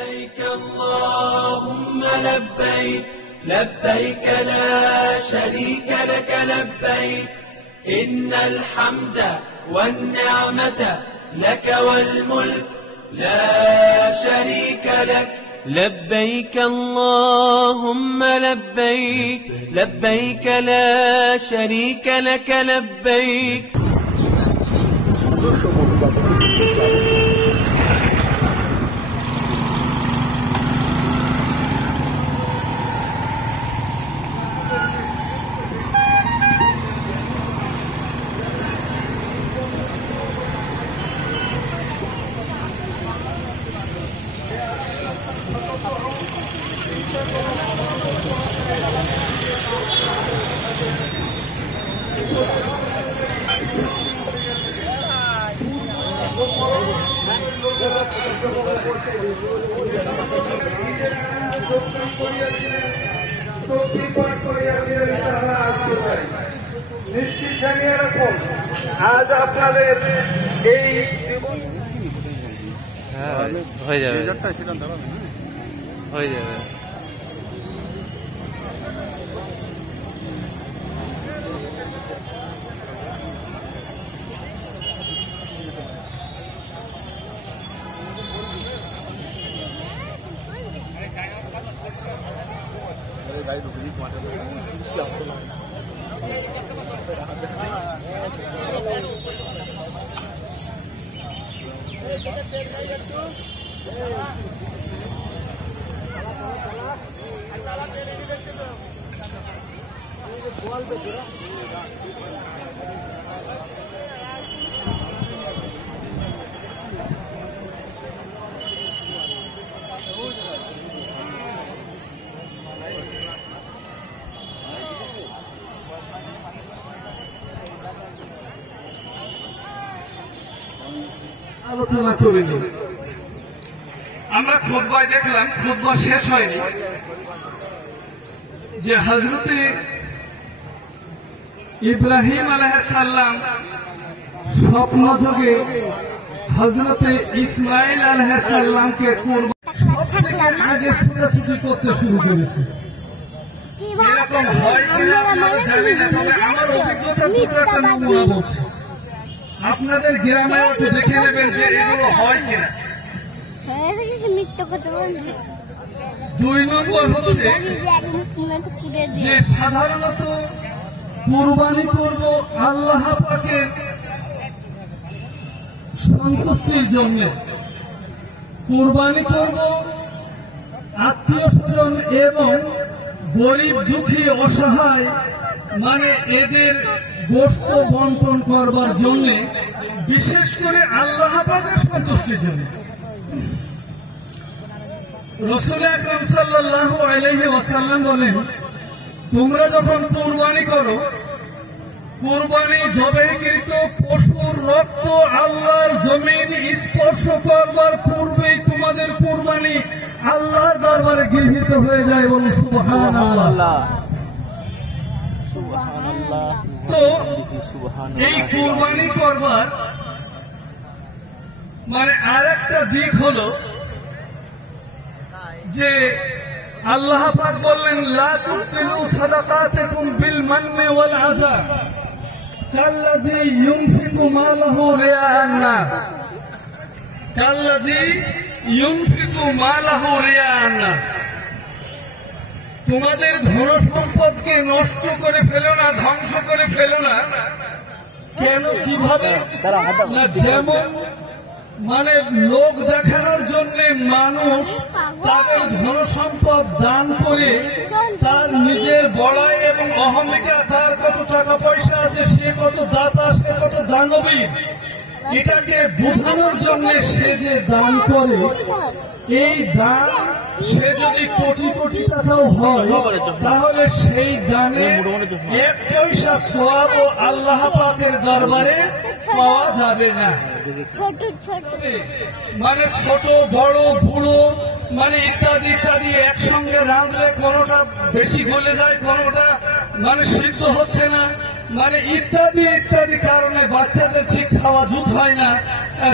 لبيك اللهم لبيك لبيك لا شريك لك لبيك إن الحمد والنعمة لك والملك لا شريك لك لبيك اللهم لبيك لبيك لا شريك لك لبيك. নিশ্চিত জানিয়ে রাখুন আজ আপনাদের এই হয়ে যাবে হয়ে যাবে। আলোচনা করিনি, আমরা খুতবায় দেখলাম, খুতবা শেষ হয়নি, যে হযরতে ইব্রাহিম আলাইহিস সালাম স্বপ্নযোগে হযরতে ইসমাইল আলাইহিস সালামকে আগে ছুটাছুটি করতে শুরু করেছে। এরকম হয় কিনা আপনারা জানেন না, তবে আমার অভিজ্ঞতা দুটো একটা নমুনা বলছি, আপনাদের গ্রামে একটু দেখে নেবেন যে এগুলো হয় কিনা। 2 নম্বর হচ্ছে যে সাধারণত কুরবানি করব আল্লাহ পাকের সন্তুষ্টির জন্য, কুরবানি করব আত্মীয় স্বজন এবং গরিব দুঃখী অসহায় মানে এদের গোশত বন্টন করবার জন্য, বিশেষ করে আল্লাহ পাকের সন্তুষ্টির জন্য। রাসূল আকরাম সাল্লাল্লাহু আলাইহি ওয়াসাল্লাম বলেন, তোমরা যখন কুরবানি করো, কুরবানি জবাইকৃত পশুর রক্ত আল্লাহর জমিন স্পর্শ করবার পূর্বেই তোমাদের কুরবানি আল্লাহর দরবারে গৃহীত হয়ে যায়। বলি সুবহানাল্লাহ। তো এই কুরবানি করবার মানে আর একটা দিক হলো যে আল্লাহ পাক বললেন, লা তুবতিলু সাদাকাতুকুম বিল মান্নি ওয়াল আযা কাল্লাযী ইউনফিকু মালাহু রিয়াআন নাস, কাল্লাযী ইউনফিকু মালাহু রিয়াআন নাস। তোমাদের ধন সম্পদকে নষ্ট করে ফেলো না, ধ্বংস করে ফেলো না। কেন, কিভাবে? না, যেমন মানে লোক দেখানোর জন্য মানুষ তাদের ধন সম্পদ দান করে তার নিজের বড়াই এবং অহমিকা, তার কত টাকা পয়সা আছে, সে কত দাতা, সে কত দানবী, এটাকে বোঝানোর জন্য সে যে দান করে, এই দান সে যদি কোটি কোটি টাকাও হয় তাহলে সেই দানে 1 পয়সা সওয়াব আল্লাহ পাকের দরবারে পাওয়া যাবে না। মানে ছোট বড় বুড়ো মানে ইত্যাদি ইত্যাদি একসঙ্গে রাঁধলে কোনোটা বেশি গলে যায়, কোনোটা মানে সিদ্ধ হচ্ছে না, মানে ইত্যাদি ইত্যাদি কারণে বাচ্চাদের ঠিক খাওয়া জুত হয় না।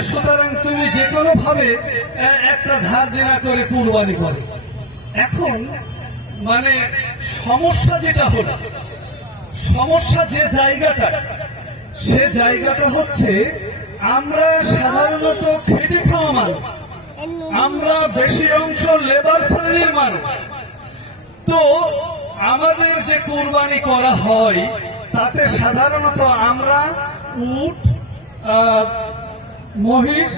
সুতরাং তুমি যে কোনো ভাবে একটা ধার দেনা করে কুরবানি করো। এখন মানে সমস্যা যেটা হলো, সমস্যা যে জায়গাটা, সে জায়গাটা হচ্ছে আমরা সাধারণত খেটে খাওয়া মানুষ, আমরা বেশি অংশ লেবার শ্রেণীর মানুষ। তো আমাদের যে কুরবানি করা হয় তাতে সাধারণত আমরা উট, মহিষ,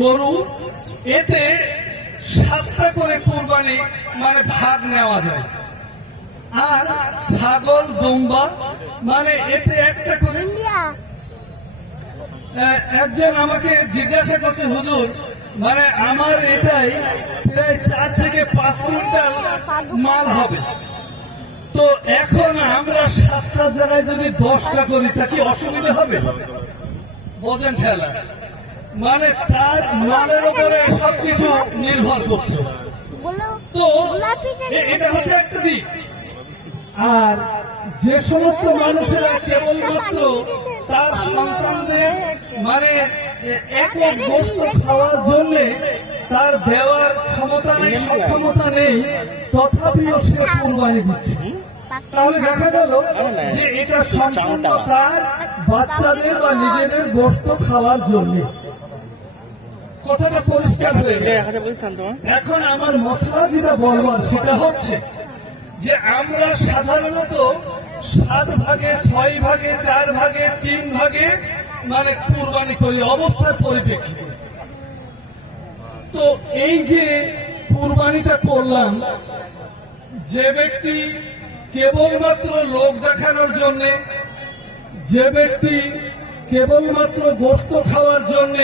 গরু, এতে 7টা করে কুরবানি মানে ভাগ নেওয়া যায়। আর ছাগল, দুম্বা মানে এতে 1টা করে। একজন আমাকে জিজ্ঞাসা করছে, হুজুর মানে আমার এটাই প্রায় 4 থেকে 5 কুইন্টাল মাল হবে, তো এখন আমরা 7টার জায়গায় যদি 10টা করি তা কি অসুবিধা হবে? বোঝেন ঠেলা, মানে তার মালের উপরে সবকিছু নির্ভর করছে। তো এটা হচ্ছে একটা দিক। আর যে সমস্ত মানুষেরা কেবলমাত্র তার সন্তানদের মানে একক গোস্ত খাওয়ার জন্য তার দেওয়ার ক্ষমতা নেই, সক্ষমতা নেই, তথাপিও সে কুরবানি দিচ্ছে, তাহলে দেখা গেল যে এটা সম্পূর্ণ তার বাচ্চাদের বা নিজেদের গোস্ত খাওয়ার জন্য। কথাটা পরিষ্কার হয়ে গেল। এখন আমার মশলা যেটা বলবার সেটা হচ্ছে যে আমরা সাধারণত 7 ভাগে, 6 ভাগে, 4 ভাগে, 3 ভাগে মানে কুরবানি করি অবস্থার পরিপ্রেক্ষিতে। তো এই যে কুরবানিটা করলাম, যে ব্যক্তি কেবলমাত্র লোক দেখানোর জন্য, যে ব্যক্তি কেবলমাত্র গোস্ত খাওয়ার জন্য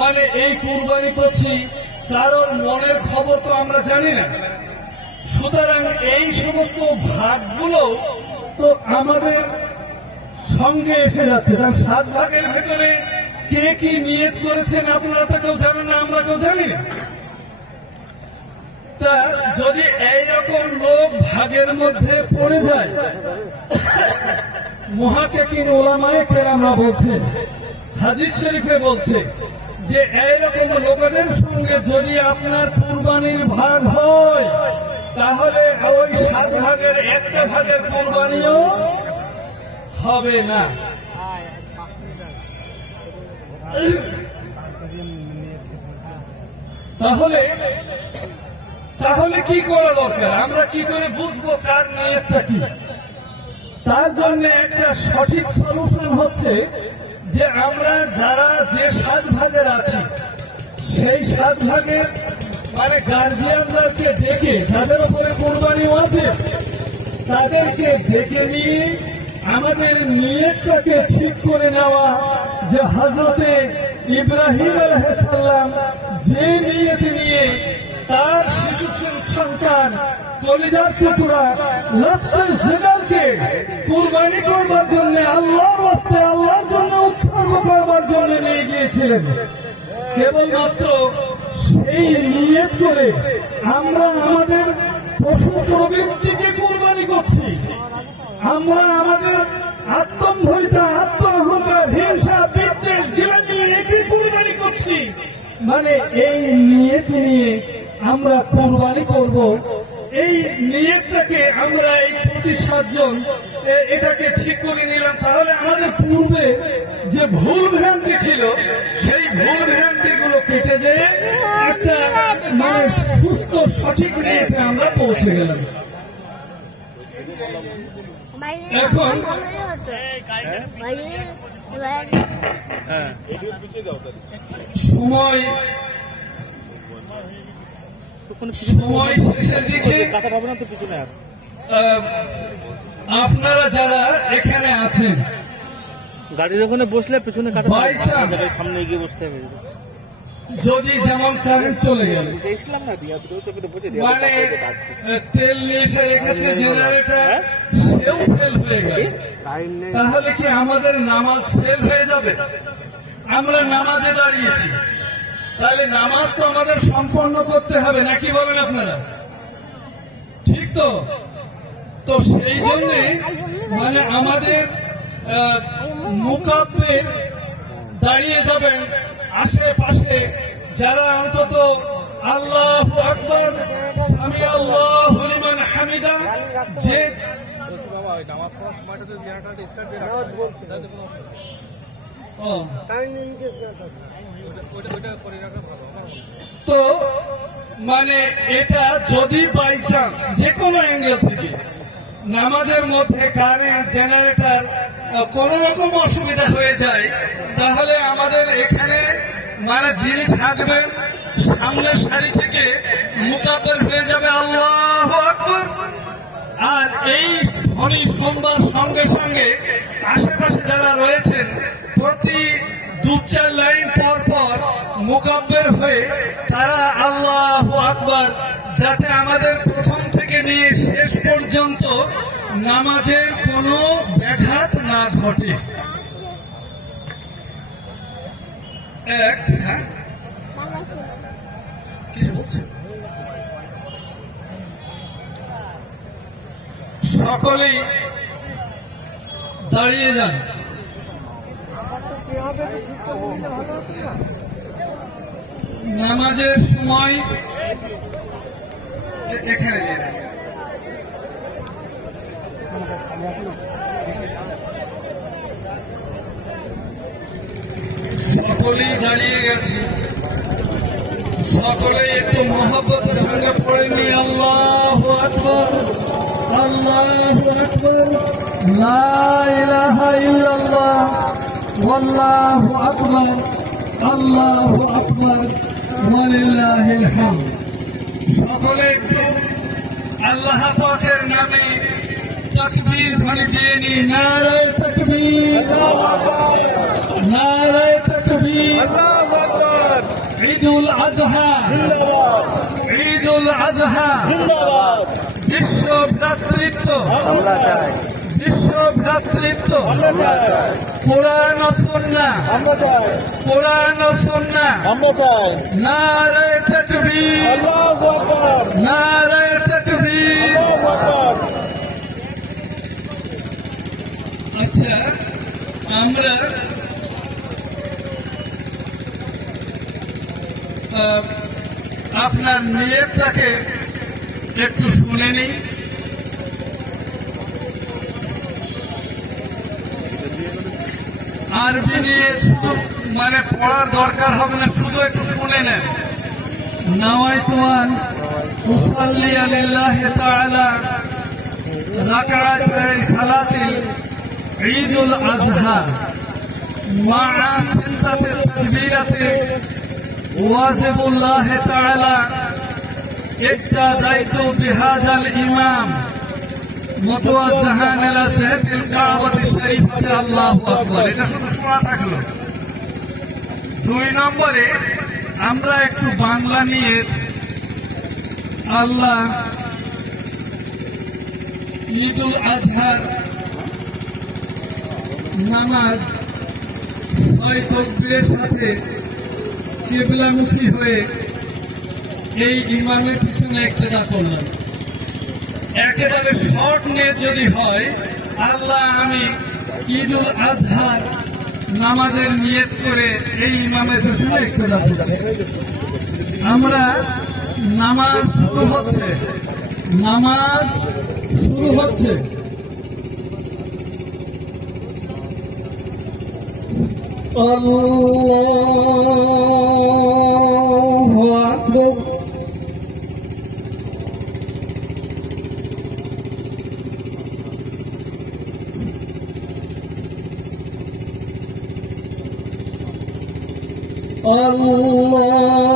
মানে এই কুরবানি করছি, কারোর মনের খবর তো আমরা জানি না। সুতরাং এই সমস্ত ভাগগুলো তো আমাদের সঙ্গে এসে যাচ্ছে। তার 7 ভাগের ভেতরে কে কি নিয়ত করেছেন আপনারা তো কেউ জানেন না, আমরা কেউ জানি না। তা যদি এইরকম লোক ভাগের মধ্যে পড়ে যায়, মুহাক্কিকিন উলামায়ে কেরামরা বলছেন, হাদিস শরীফে বলছে যে এইরকম লোকেদের সঙ্গে যদি আপনার কুরবানির ভাগ হয় তাহলে ওই 7 ভাগের 1টা ভাগের কুরবানিও হবে না। তাহলে তাহলে কি করা দরকার? আমরা কি করে বুঝবো কার নিয়তটা কি? তার জন্য একটা সঠিক সলিউশন হচ্ছে যে আমরা যারা যে 7 ভাগের আছি সেই 7 ভাগের মানে গার্জিয়ানদেরকে ডেকে, যাদের উপরে কুরবানি ওয়াজিব, তাদেরকে ডেকে নিয়ে আমাদের নিয়তটাকে ঠিক করে নেওয়া যে হযরতে ইব্রাহিম আলাইহিস সালাম যে নিয়ত নিয়ে তার শিশু সন্তান কলিজার টুকরা লাফতার জিগালকে কুরবানি করবার জন্য আল্লাহর রাস্তে, আল্লাহর জন্য উৎসর্গ করবার জন্য নিয়ে গিয়েছিলেন, কেবলমাত্র সেই নিয়ত করে আমরা আমাদের পশু প্রবৃত্তিকে কুরবানি করছি। আমরা আমাদের আত্মম্ভরিতা, আত্ম অহংকার, হিংসা, বিদ্বেষ, গিলানি একই কুরবানি করছি। মানে এই নিয়ত নিয়ে আমরা কুরবানি করব, এই নিয়তটাকে আমরা এই প্রতি 7 জন এটাকে ঠিক করে নিলাম। তাহলে আমাদের পূর্বে যে ভুল ভ্রান্তি ছিল সেই ভুল ভ্রান্তিগুলো কেটে যেয়ে একটা মানে সুস্থ সঠিক নিয়তে আমরা পৌঁছে গেলাম। এখন সময় শেষের দিকে আপনারা যারা এখানে আছেন, গাড়ির ওখানে বসলে পেছনে সামনে গিয়ে বসতে হবে। যদি যেমন কারেন্ট চলে গেল, মানে তেল নিয়ে এসে রেখেছে জেনারেটর, সেও ফেল হয়ে গেল, তাহলে কি আমাদের নামাজ ফেল হয়ে যাবে? আমরা নামাজে দাঁড়িয়েছি, তাহলে নামাজ তো আমাদের সম্পন্ন করতে হবে, নাকি বলেন আপনারা? ঠিক তো? তো সেই জন্যে মানে আমাদের মুকাব্বে দাঁড়িয়ে যাবেন আশেপাশে যারা অন্তত আল্লাহু আকবার সামি আল্লাহু লিমান হামিদা যে তো মানে এটা যদি বাই চান্স যে কোনো অ্যাঙ্গেল থেকে নামাজের মধ্যে কারেন্ট জেনারেটর কোন রকম অসুবিধা হয়ে যায় তাহলে আমাদের এখানে মানে যিনি থাকবেন সামনের সারি থেকে মুকাব্বির হয়ে যাবে আল্লাহু আকবার। আর এই ধ্বনি শুনবার সঙ্গে সঙ্গে আশেপাশে যারা রয়েছেন প্রতি 2-4 লাইন পর পর মুকাব্বির হয়ে তারা আল্লাহু আকবার, যাতে আমাদের প্রথম থেকে নিয়ে শেষ পর্যন্ত নামাজের কোনো ব্যাঘাত না ঘটে। হ্যাঁ কিছু বলছে? সকলেই দাঁড়িয়ে যান। নামাজের সময় এখানে সকলেই দাঁড়িয়ে গেছি, সকলে একটু মহব্বতের সঙ্গে পড়ে নি আল্লাহু আকবার, আল্লাহু আকবার, লা ইলাহা ইল্লাল্লাহ, ওয়াল্লাহু আকবার, আল্লাহু আকবার, ওয়া লিল্লাহিল হামদ। সকলে একটু আল্লাহ পাকের নামে তাকবীর ধ্বনি দিয়ে নি, নারায়ে তাকবীর, নারায়ে তাকবীর, আল্লাহু আকবার। ঈদুল আযহা জিন্দাবাদ, ঈদুল আযহা জিন্দাবাদ। বিশ্ব ভ্রাতৃত্ব আমরা চাই, বিশ্ব ভ্রাতৃত্ব আমরা চাই। কোরআন ও সুন্নাহ আমরা চাই, কোরআন ও সুন্নাহ আমরা চাই। নারায়ে তাকবীর, আল্লাহু আকবার, নারায়ে তাকবীর, আল্লাহু আকবার। আচ্ছা, আমরা আপনার নিয়তটাকে একটু শুনে নিই। আরবি নিয়ে শুধু মানে পড়ার দরকার হবে না, শুধু একটু শুনে নেন। নাওয়াইতু আন উসাল্লি লিল্লাহি তাআলা রাকাআতাই সালাতিল ঈদুল আযহা মা'a সিনতাতি তাকবীরাতি ওয়াজিবুল্লাহ তাআলা ইক্তাদাইতু বিহাযাল ইমাম মুতাওয়াজ্জিহান ইলা জিহাতিল কাবাতি শরীফাতি আল্লাহু আকবার। এটা শুধু শোনা থাকলো। 2 নম্বরে আমরা একটু বাংলা নিয়ে আল্লাহ ঈদুল আজহার নামাজ 6 তাকবীরের সাথে কিবলামুখী হয়ে এই ইমামের পিছনে ইক্তেদা করলাম। একেবারে শর্ট নিয়ে যদি হয়, আল্লাহ আমি ঈদুল আজহার নামাজের নিয়ত করে এই ইমামের পিছনে ইক্তেদা করছি। আমরা নামাজ শুরু হচ্ছে, নামাজ শুরু হচ্ছে। আল্লাহু আকবার,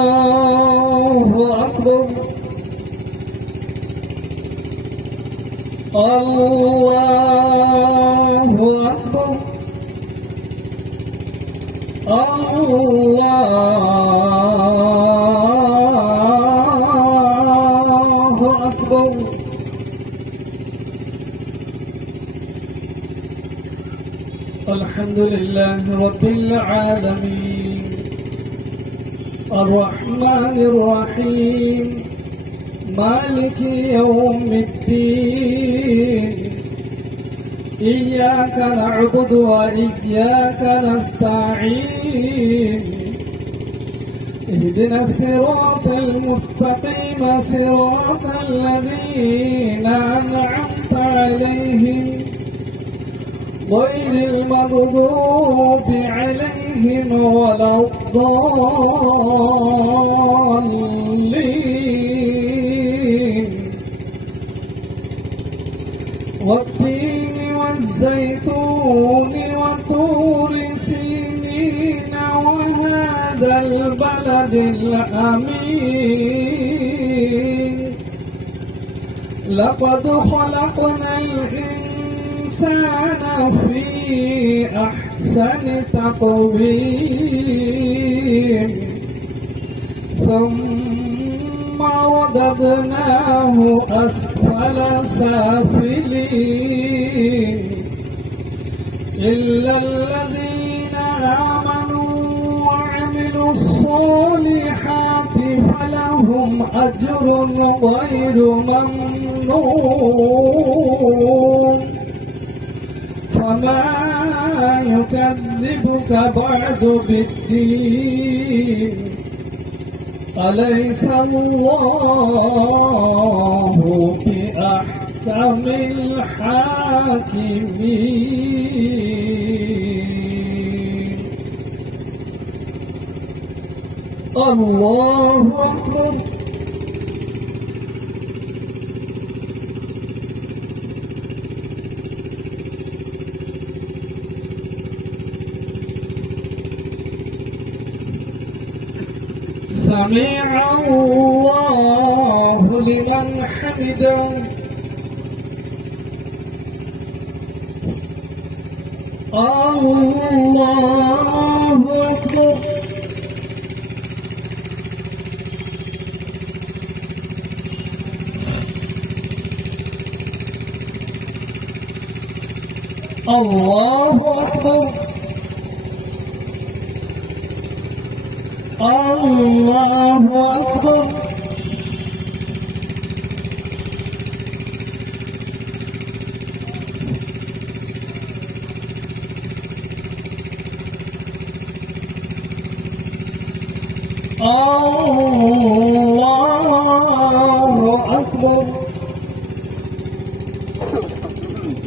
আল্লাহু আকবার, আল্লাহু আকবার, আল্লাহু আকবার। আলহামদুলিল্লাহ রাব্বিল আলামিন আর রহমানির রহিম مالك يوم الدين إياك نعبد وإياك نستعين اهدنا الصراط المستقيم صراط الذين أنعمت عليهم غير المغضوب عليهم ولا الضالين والتين والزيتون وطور سينين وهذا البلد الأمين لقد خلقنا الإنسان في أحسن تقويم ثم رددناه أسفل سافلين إلا الذين آمنوا وعملوا الصالحات فلهم أجر غير ممنون فما يكذبك بعد بالدين أليس الله بأحكم الحاكمين الله أكبر سمع الله لمن حمده الله أكبر الله أكبر الله أكبر الله أكبر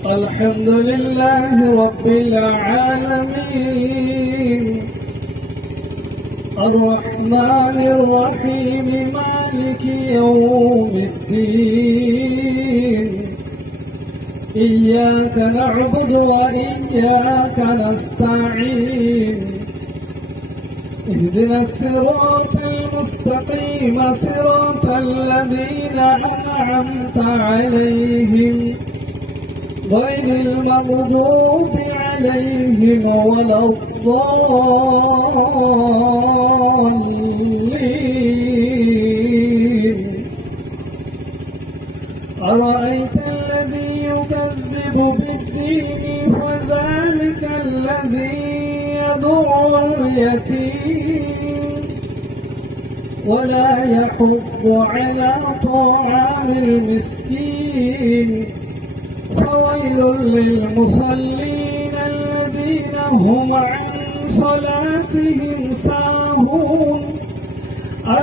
الحمد لله رب العالمين الرحمن الرحيم مالك يوم الدين إياك نعبد وإياك نستعين اهدنا الصراط المستقيم صراط الذين أنعمت عليهم غير المغضوب عليهم ولا الضالين أرأيت الذي يكذب بالدين فذلك الذي يدع اليتيم ولا يحض على طعام المسكين فويل للمصلين الذين هم عن صلاتهم ساهون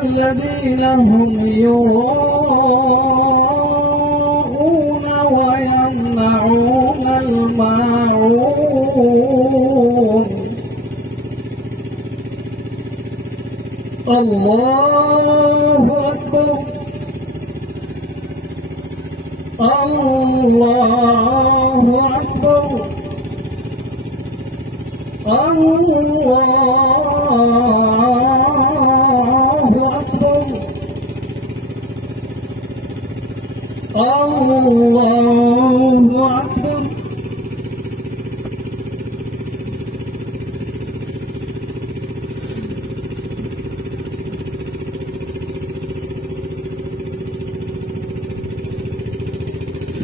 الذين هم يراءون ويمنعون الماعون الله أكبر الله أكبر الله أكبر الله أكبر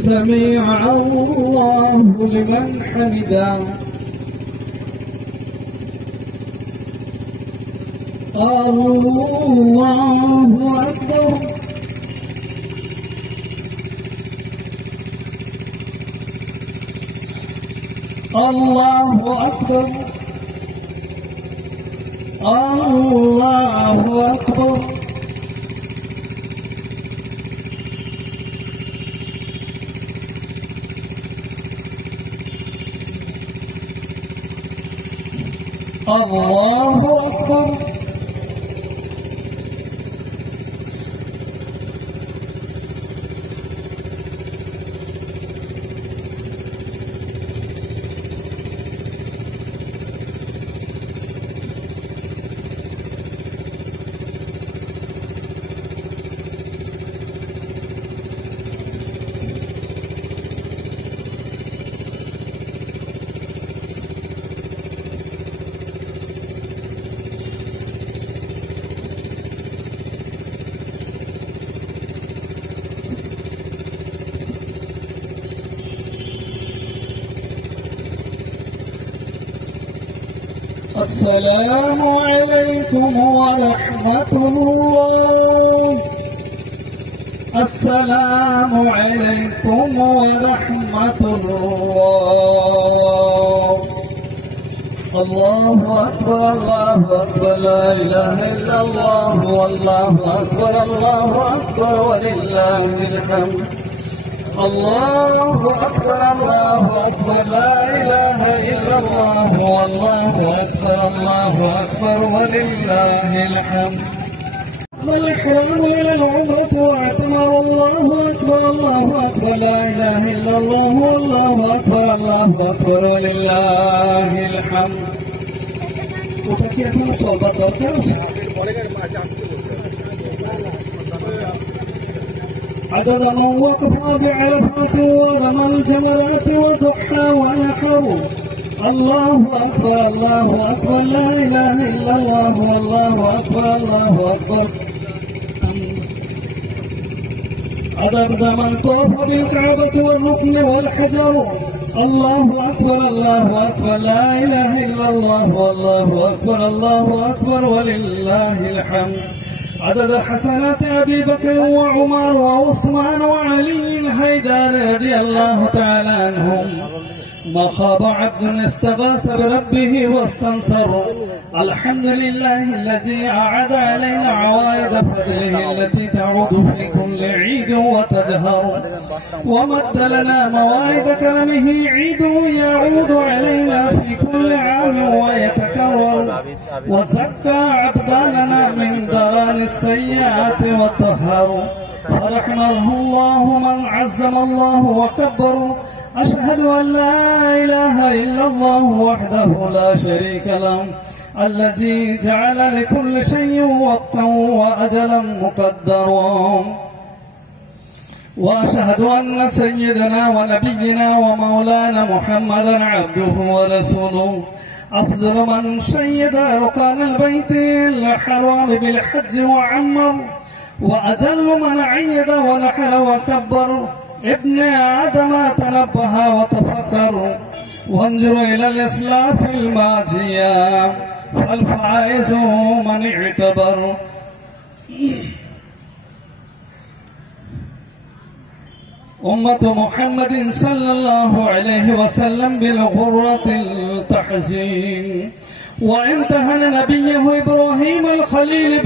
سمع الله لمن حمده الله أكبر الله أكبر الله أكبر الله أكبر السلام عليكم ورحمة الله السلام عليكم ورحمة الله الله أكبر الله أكبر لا إله إلا الله والله أكبر ولله الحمد الله أكبر لا إله إلا الله والله أكبر ولله الحمد والإحرام إلى العمرة واعتمر الله أكبر لا إله إلا الله والله أكبر ولله الحمد عدد من وقف بعرفات ورمى الجمرات وضحى ونحر الله أكبر لا إله إلا الله والله أكبر عدد من طاف بالكعبة والركن والحجر الله أكبر لا إله إلا الله والله أكبر ولله الحمد عدد حسنات أبي بكر وعمر وعثمان وعلي حيدر رضي الله تعالى عنهم ما خاب عبد استغاث بربه واستنصر الحمد لله الذي أعاد علينا عوائد فضله التي تعود في كل عيد وتزهر ومد لنا مواعيد كرمه عيد يعود علينا في كل عام ويتكرر وزكى عبداننا من دران السيئات والطهر فرحمه الله من عزم الله وكبر أشهد أن لا إله إلا الله وحده لا شريك له الذي جعل لكل شيء وقتا وأجلا مقدرا وأشهد أن سيدنا ونبينا ومولانا محمدا عبده ورسوله أفضل من شيد أركان البيت الحرام بالحج وعمر وأجل من عيد ونحر وكبر ابن آدم تنبه وتفكر وانظر إلى الإسلاف الماضية فالفائز من اعتبر أمة محمد صلى الله عليه وسلم بالغرة التحزين وامتهن نبيه إبراهيم الخليل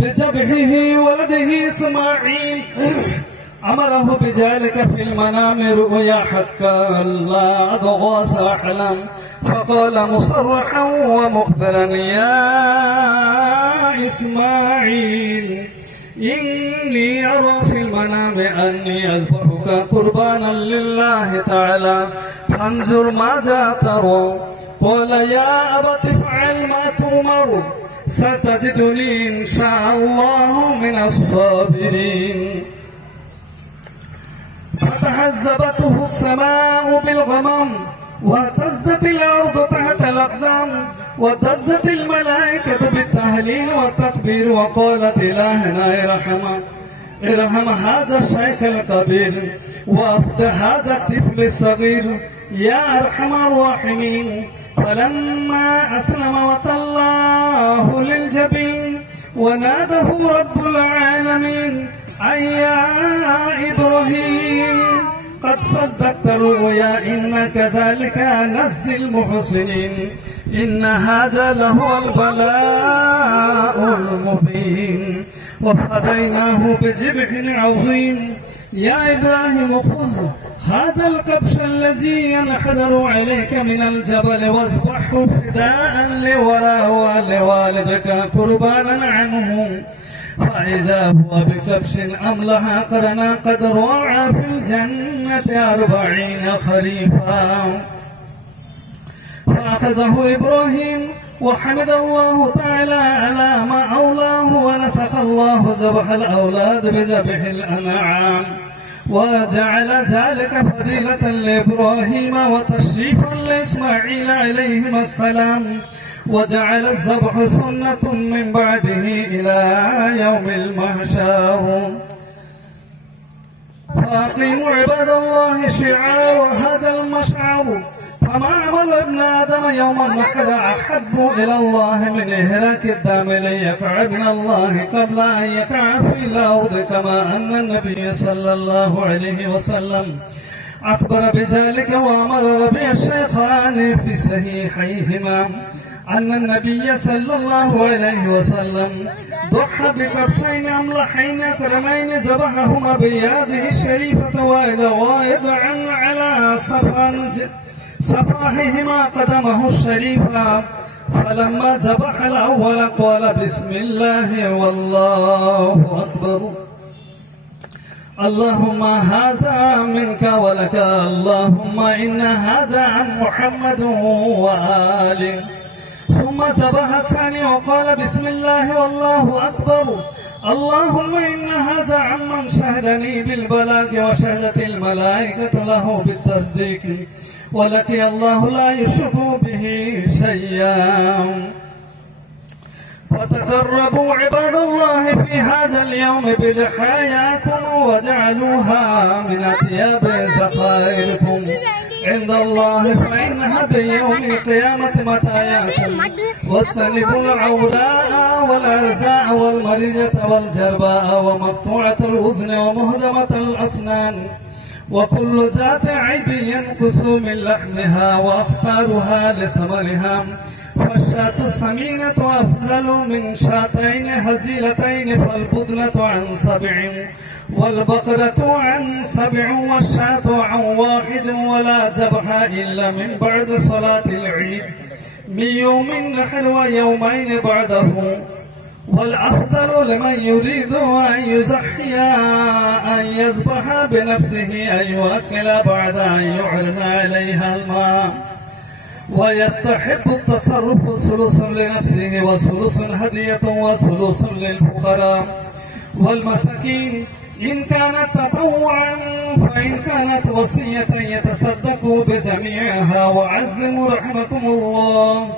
بجبهه ولده إسماعيل أمره بذلك في المنام رؤيا حقا لا أضغاث أحلام فقال مصرحا ومخبرا يا إسماعيل إني أرى في المنام أني أذبحك قربانا لله تعالى فانظر ماذا ترى قال يا أبت افعل ما تؤمر ستجدني إن شاء الله من الصابرين فتحزبته السماء بالغمام واهتزت الأرض تحت الأقدام وتهزت الملائكة بالتهليل والتكبير وقالت إلهنا ارحم هذا الشيخ الكبير وافد هذا الطفل الصغير يا أرحم الراحمين فلما أسلم وتلاه للجبين وناده رب العالمين أي يا إبراهيم قد صدقت الرؤيا إنا كذلك نجزي المحسنين إن هذا لهو البلاء المبين وفديناه بذبح عظيم يا إبراهيم خذ هذا الكبش الذي ينحدر عليك من الجبل واذبحه فداء لوالدك قربانا عنه فإذا هو بكبش أملها قرنا قد رعى في الجنة 40 خريفا فأخذه إبراهيم وحمد الله تعالى على ما أولاه ونسخ الله ذبح الأولاد بذبح الأنعام وجعل ذلك فضيلة لإبراهيم وتشريفا لإسماعيل عليهما السلام وجعل الذبح سنة من بعده إلى يوم المحشر فأقيموا عباد الله شعار هذا المشعر فما عمل ابن آدم يوم النحر أحب إلى الله من إهلاك الدم ليقع من الله قبل أن يقع في الأرض كما أن النبي صلى الله عليه وسلم أخبر بذلك وأمر به الشيخان في صحيحيهما أن النبي صلى الله عليه وسلم ضحى بكبشين أملحين كرمين ذبحهما بيده الشريفة ويضعن على صفاحهما قدمه الشريفة فلما ذبح الأول قال بسم الله والله أكبر اللهم هذا منك ولك اللهم إن هذا عن محمد وآله ثم ذبح الثاني وقال بسم الله والله أكبر اللهم إن هذا عمن شهدني بالبلاغ وشهدت الملائكة له بالتصديق ولقي الله لا يشرك به شيئا فتقربوا عباد الله في هذا اليوم بضحاياكم وجعلوها من أطيب ذخائركم عند الله فإنها بيوم القيامة متاياكم واجتنبوا العوراء والأرزاء والمريضة والجرباء ومقطوعة الأذن ومهدمة الأسنان وكل ذات عيب ينقص من لحمها وأختارها لثمرها فالشاة السمينة أفضل من شاتين هزيلتين فالبدنة عن 7 والبقرة عن 7 والشاة عن 1 ولا ذبح إلا من بعد صلاة العيد من يوم النحر ويومين بعده والأفضل لمن يريد أن يضحي أن يذبح بنفسه أن يؤكل بعد أن يعرض عليها الماء ويستحب التصرف ثلث لنفسه وثلث هدية وثلث للفقراء والمساكين إن كانت تطوعا فإن كانت وصية يتصدق بجميعها وعزموا رحمكم الله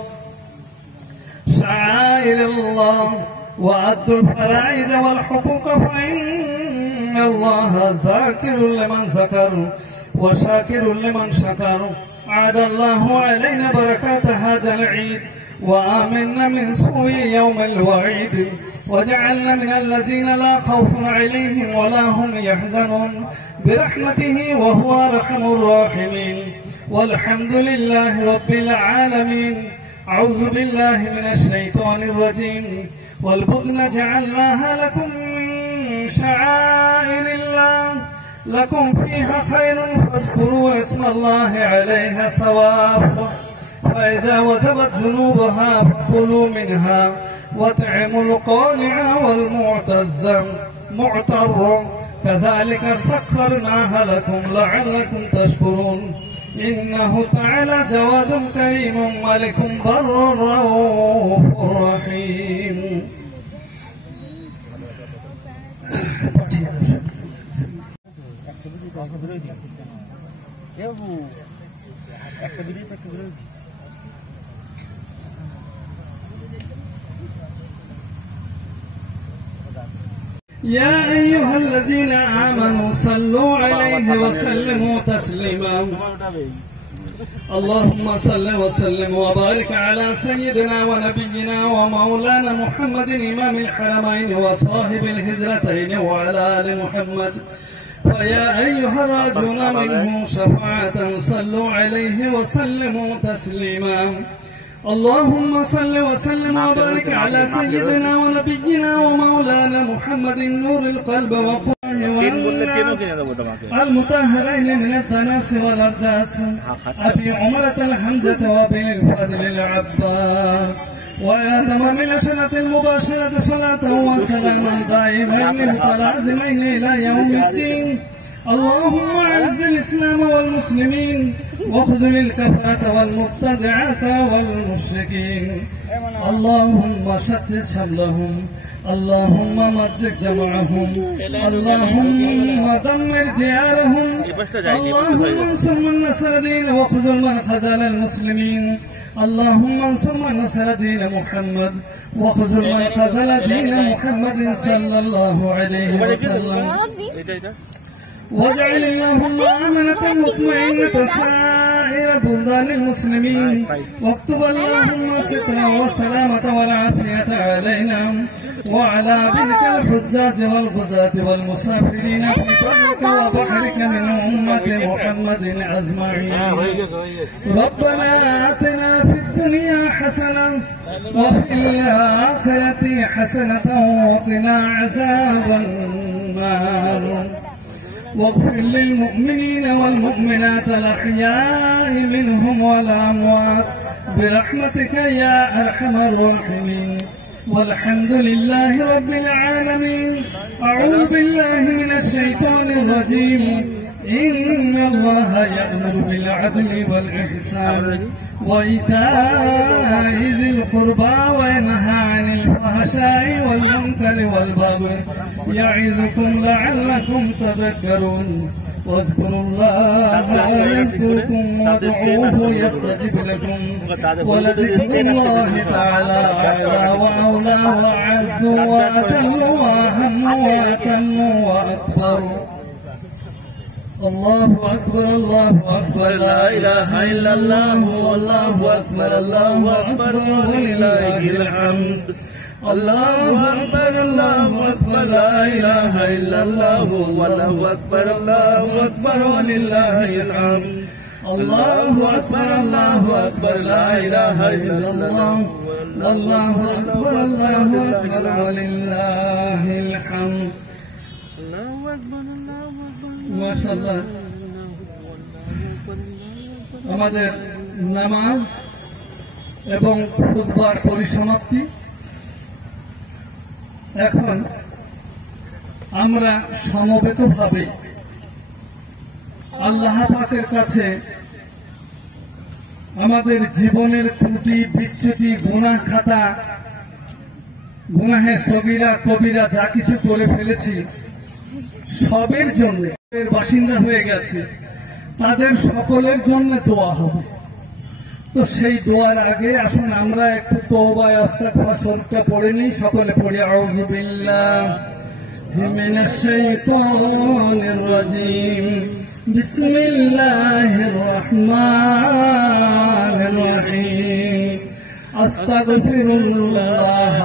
شعائر الله وأدوا الفرائض والحقوق فإن الله ذاكر لمن ذكر وشاكر لمن شكر عاد الله علينا بركات هذا العيد وآمنا من سوء يوم الوعيد وجعلنا من الذين لا خوف عليهم ولا هم يحزنون برحمته وهو أرحم الراحمين والحمد لله رب العالمين. أعوذ بالله من الشيطان الرجيم. والبدن جعلناها لكم من شعائر الله لكم فيها خير فاذكروا اسم الله عليها صواف فإذا وجبت جنوبها فكلوا منها واطعموا القانع والمعتر كذلك سخرناها لكم لعلكم تشكرون. إنه تعالى جواد كريم ملك بر رؤوف رحيم. يا أيها الذين آمنوا صلوا عليه وسلموا تسليما. اللهم صل وسلم وبارك على سيدنا ونبينا ومولانا محمد إمام الحرمين وصاحب الهجرتين وعلى آل محمد فيا أيها الراجون منه شفاعة صلوا عليه وسلموا تسليما. اللهم صل وسلم وبارك على سيدنا ونبينا ومولانا محمد نور القلب وقواه والناس المطهرين من الدنس والأرجاس أبي عمرة الحمزة وأبي الفضل العباس وعلى تمام العشرة المباشرة صلاة وسلاما دائمين متلازمين إلى يوم الدين. اللهم اعز الاسلام والمسلمين واخذل الكفرة والمبتدعة والمشركين. اللهم شتت شملهم، اللهم مزق جمعهم، اللهم دمر ديارهم، اللهم انصر من نصر دين واخذل من خذل المسلمين. اللهم انصر من نصر دين محمد واخذل من خذل دين محمد صلى الله عليه وسلم. واجعل اللهم آمنة مطمئنة سائر بلدان المسلمين، واكتب اللهم سترا وسلامة والعافية علينا وعلى بنك الحجاج والغزاة والمسافرين في برك وبحرك من أمة محمد أجمعين. ربنا آتنا في الدنيا حسنة وفي الآخرة حسنة وقنا عذاب النار. واغفر للمؤمنين والمؤمنات الأحياء منهم والأموات برحمتك يا أرحم الراحمين. والحمد لله رب العالمين. أعوذ بالله من الشيطان الرجيم. إن الله يأمر بالعدل والإحسان وإيتاء ذي القربى وينهى عن الفحشاء والمنكر والبغي يعظكم لعلكم تذكرون. واذكروا الله يذكركم وادعوه يستجب لكم ولذكر الله تعالى أعلى وأولى وأعز وأجل وأهم وأتم وأكثر. الله أكبر الله أكبر لا إله إلا الله والله أكبر الله أكبر ولله الحمد. الله أكبر الله أكبر لا إله إلا الله والله أكبر الله أكبر ولله الحمد. الله أكبر الله أكبر لا إله إلا الله والله أكبر الله أكبر ولله الحمد. মাশাআল্লাহ, আমাদের নামাজ এবং খুতবার পরিসমাপ্তি। এখন আমরা সমবেতভাবে আল্লাহ পাকের কাছে আমাদের জীবনের ত্রুটি বিচ্যুতি গুনাহ খাতা গুনাহে সগীরা কবিরা যা কিছু করে ফেলেছি সবের জন্য বাসিন্দা হয়ে গেছে তাদের সকলের জন্য দোয়া হবে। তো সেই দোয়ার আগে আসুন আমরা একটু তওবা ইস্তিগফার শরীফটা পড়ে নিই। সকলে পড়ি আউযু বিল্লাহি মিনাশ শাইতানির রাজীম। বিসমিল্লাহির রহমানির রহিম। আস্তাগফিরুল্লাহ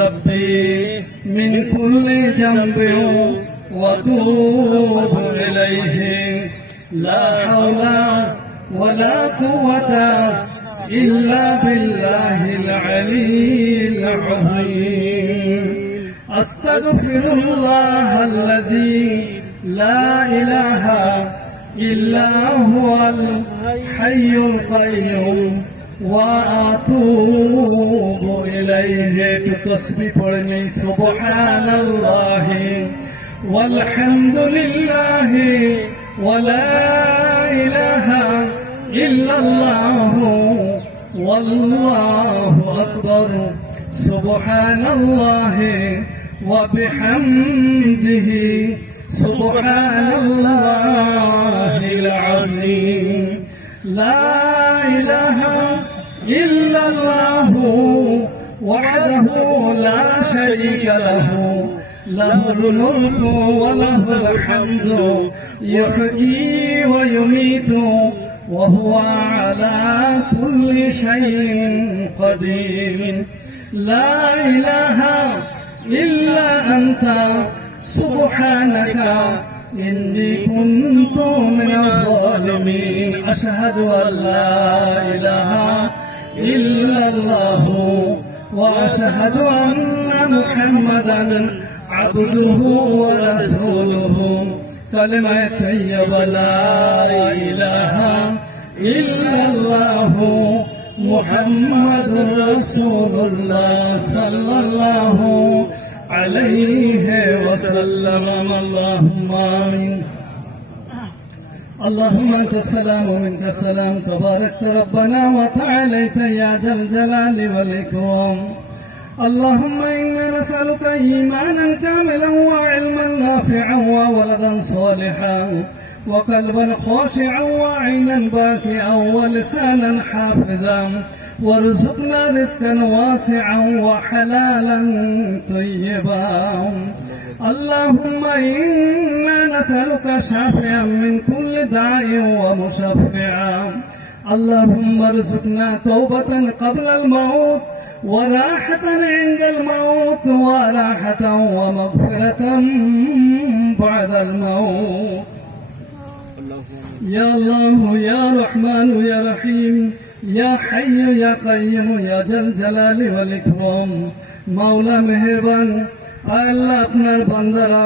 রাব্বি মিন কুল্লি যামবিন وأتوب إليه لا حول ولا قوة إلا بالله العلي العظيم. أستغفر الله الذي لا إله إلا هو الحي القيوم وأتوب إليه. تسبيح পড়নি سبحان الله والحمد لله ولا إله إلا الله والله أكبر. سبحان الله وبحمده سبحان الله العظيم. لا إله إلا الله وحده لا شريك له له الملك وله الحمد يحيي ويميت وهو على كل شيء قدير. لا إله إلا أنت سبحانك إني كنت من الظالمين أشهد أن لا إله إلا الله وأشهد أن محمدا عبده ورسوله كلمة طيبة لا إله إلا الله محمد رسول الله صلى الله عليه وسلم اللهم آمين اللهم أنت السلام ومنك السلام تباركت ربنا وتعاليت يا ذا الجلال والإكرام اللهم إنا نسألك إيمانا كاملا وعلما نافعا وولدا صالحا وقلبا خاشعا وعينا باكئا ولسانا حافظا وارزقنا رزقا واسعا وحلالا طيبا اللهم إنا نسألك شافعا من كل داء ومشفعا اللهم ارزقنا توبة قبل الموت وراحة عند الموت وراحة ومغفرة بعد الموت يا الله يا رحمن يا رحيم يا حي يا قيوم يا ذا الجلال والإكرام مولا মেহেরবান আল্লাহ আপনার বান্দারা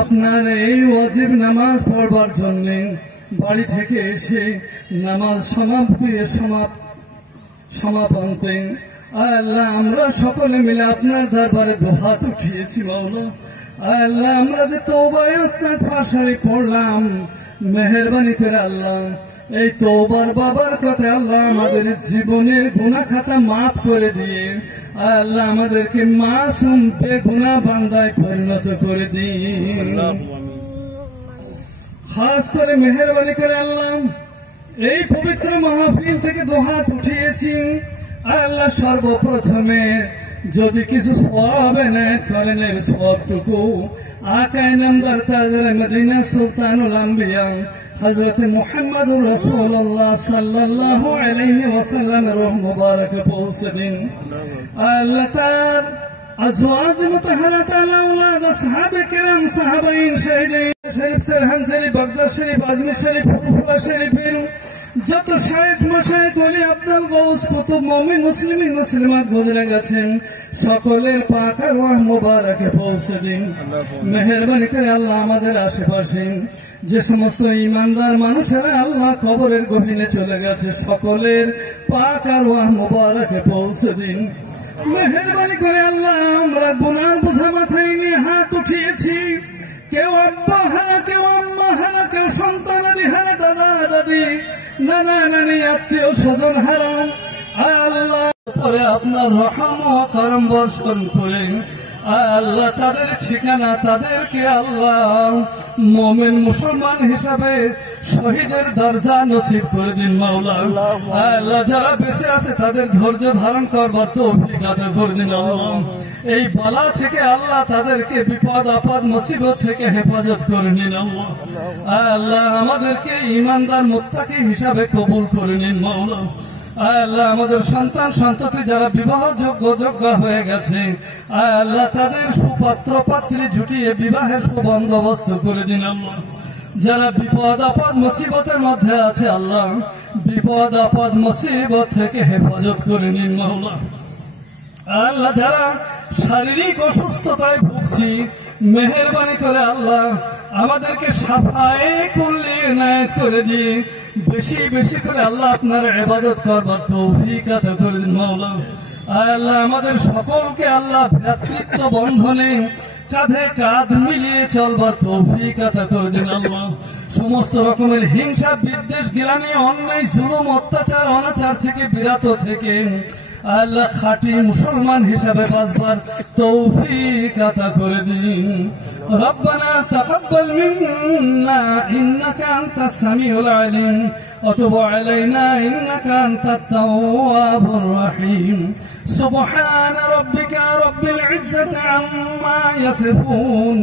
আপনার এই ওয়াজিব নামাজ পড়বার জন্য বাড়ি থেকে এসে নামাজ সমাপন্তে আল্লাহ আমরা সকলে মিলে আপনার দরবারে দুহাত উঠিয়েছি মাওলা আল্লাহ আমরা যে তওবা ইস্তিগফার শরীফ পড়লাম মেহেরবানি করে আল্লাহ এই তওবার বারাকাতে আল্লাহ আমাদের জীবনের গুনাহ খাতা মাফ করে দিয়ে আল্লাহ আমাদেরকে মাসুম বেগুনাহ বান্দায় পরিণত করে দিন খাস করে মেহেরবানি করে আল্লাহ এই পবিত্র মাহফিল থেকে দুহাত উঠিয়েছি আল্লাহ সর্বপ্রথমে যদি কিছু সওয়াব এনায়েত করেন এই সওয়াবটুকু আকায়ে নামদার তাজের মদিনা সুলতানুল আম্বিয়া হযরত মুহাম্মদুর রাসূলুল্লাহ সাল্লাল্লাহু আলাইহি ওয়াসাল্লামের রূহ মুবারক পৌঁছে দিন আল্লাহ তার আজওয়াজ মুতাহহারাত আওলাদ আসহাবে কিরাম সাহাবাইন শহীদিন শরীফ সেরহান শরীফ বাগদাদ শরীফ আজমির শরীফ ফুরফুরা শরীফের যত শায়েখ মাশায়েখ ওলি আব্দুল গৌস কুতুব মুমিন মুসলিমিন মুসলিমাত গুজরে গেছেন সকলের পাক আরওয়াহ মুবারকে পৌঁছে দিন মেহেরবানি করে আল্লাহ আমাদের আশেপাশে যে সমস্ত ঈমানদার মানুষেরা আল্লাহ কবরের গহীনে চলে গেছে সকলের পাক আরওয়াহ মুবারকে পৌঁছে দিন মেহেরবানি করে আল্লাহ আমরা গুনার বোঝা মাথায় নিয়ে হাত উঠিয়েছি কেউ আব্বা হারা কেউ আম্মা হারা কেউ সন্তানাদি হারা দাদা দাদি নানা নানি আত্মীয় স্বজন হারা আল্লাহ পরে আপনার রহম ও করম বর্ষণ করেন আল্লাহ তাদের ঠিকানা তাদেরকে আল্লাহ মুমিন মুসলমান হিসাবে শহীদের দরজা নসিব করে দিন মাওলা আল্লাহ যারা বেঁচে আছে তাদের ধৈর্য ধারণ করবার তৌফিক আতা করে দিন আল্লাহ এই বালা থেকে আল্লাহ তাদেরকে বিপদ আপদ মুসিবত থেকে হেফাজত করে নিন আল্লাহ আল্লাহ আমাদেরকে ঈমানদার মুত্তাকি হিসাবে কবুল করে নিন মাওলা আল্লাহ আমাদের সন্তান সন্ততি যারা বিবাহ যোগ্য হয়ে গেছে আল্লাহ তাদের সুপাত্র পাত্রী জুটিয়ে বিবাহের সুবন্দোবস্ত করে দিন আল্লাহ যারা বিপদ আপদ মুসিবতের মধ্যে আছে আল্লাহ বিপদ আপদ মুসিবত থেকে হেফাজত করে নিন মাওলা আল্লাহ যারা শারীরিক অসুস্থতায় ভুগছি মেহেরবানি করে আল্লাহ আমাদেরকে সাফায়ে কুল্লি ইনায়েত করে দিয়ে বেশি বেশি করে আল্লাহ আপনার ইবাদত করবার তৌফিক আতা করে দিন মাওলা আল্লাহ আমাদের সকলকে আল্লাহ ভ্রাতৃত্ব বন্ধনে কাঁধে কাঁধ মিলিয়ে চলবার তৌফিক আতা করে দিন আল্লাহ সমস্ত রকমের হিংসা বিদ্বেষ গিলানি অন্যায় জুলুম অত্যাচার অনাচার থেকে বিরত থেকে আল্লাহ খাঁটি মুসলমান হিসাবে বাঁচবার তৌফিক আতা করে দিন রব্বানা তাকাব্বাল মিন্না ইন্নাকা আনতাস সামিউল আলিম ওয়া তুব আলাইনা ইন্নাকা আনতাত তাওয়াবুর রহিম সুবহানা রাব্বিকা রাব্বিল ইজ্জাতি আম্মা ইয়াসিফুন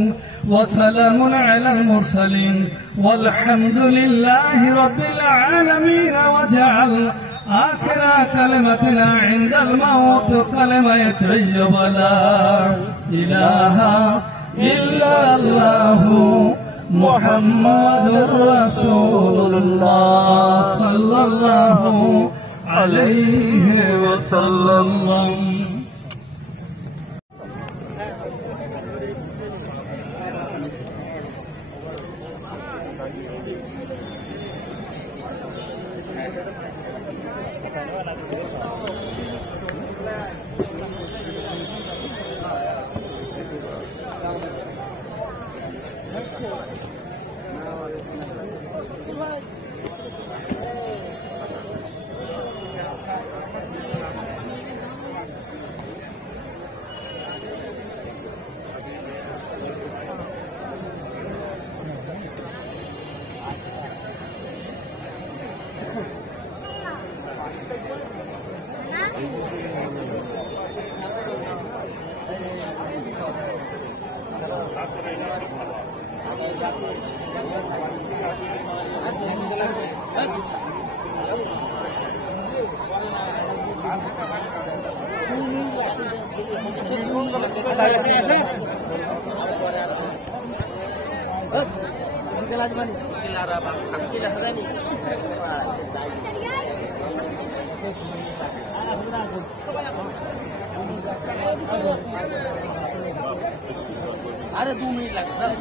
ওয়া সালামুন আলাল মুরসালিন ওয়ালহামদুলিল্লাহি রাব্বিল আলামিন ওয়া জাআল آخر كلمتنا عند الموت كلمة طيبة لا إله إلا الله মুহাম্মাদুর রাসূলুল্লাহ সাল্লাল্লাহু আলাইহি ওয়াসাল্লাম। अरे 2 मिनट लगता है।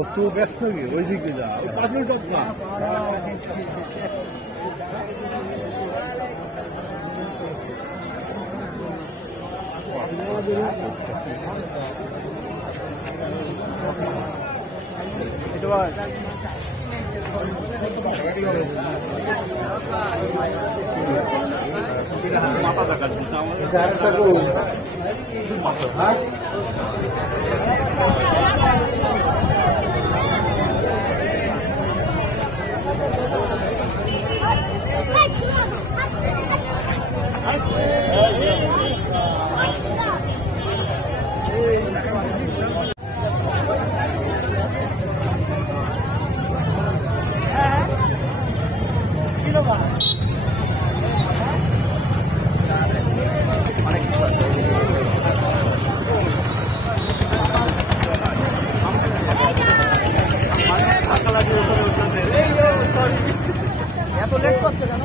অত ব্যস্ত কি ওই দিকে যা 5 মিনিট না মাথা দেখা এত লেট করছে কেন?